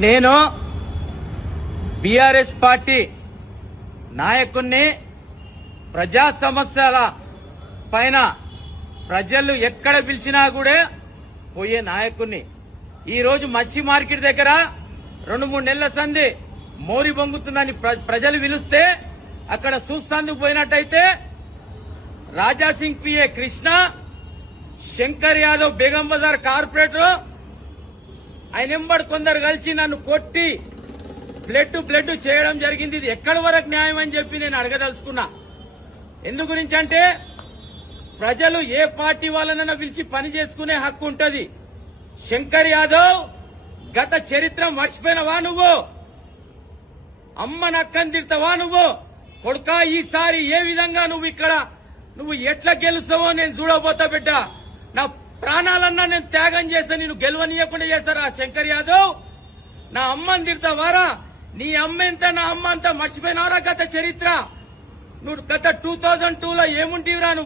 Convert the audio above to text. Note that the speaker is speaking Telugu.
నేను బీఆర్ఎస్ పార్టీ నాయకుణ్ణి, ప్రజా సమస్యల పైన ప్రజలు ఎక్కడ పిలిచినా కూడా పోయే నాయకుణ్ణి. ఈరోజు మచ్చి మార్కెట్ దగ్గర 2-3 నెలల సంది మోరి బొంగుతుందని ప్రజలు పిలిస్తే అక్కడ చూస్తాందుకు పోయినట్టయితే రాజాసింగ్ పిఏ కృష్ణ, శంకర్ యాదవ్ బేగం బజార్ కార్పొరేటర్ ఆయనెంబడి కొందరు కలిసి నన్ను కొట్టి బ్లడ్ చేయడం జరిగింది. ఇది ఎక్కడి వరకు న్యాయం అని చెప్పి నేను అడగదలుచుకున్నా. ఎందు గురించి అంటే ప్రజలు ఏ పార్టీ వాళ్ళనైనా పిలిచి పని చేసుకునే హక్కు ఉంటది. శంకర్ యాదవ్ గత చరిత్ర మర్చిపోయినవా నువ్వు? అమ్మ నక్కని తిడతావా నువ్వు? కొడుకా, ఈసారి ఏ విధంగా నువ్వు ఎట్లా గెలుస్తావో నేను చూడబోతా బిడ్డ. నా ప్రాణాలన్నా నేను త్యాగం చేస్తా, నేను గెలవనీయకుండా చేస్తారా శంకర్ యాదవ్? నా అమ్మని తిడతావారా? నీ అమ్మ ఎంత, నా అమ్మ అంతా మర్చిపోయినారా గత చరిత్ర? నువ్వు గత 2002లో ఏముంటివిరా నువ్వు?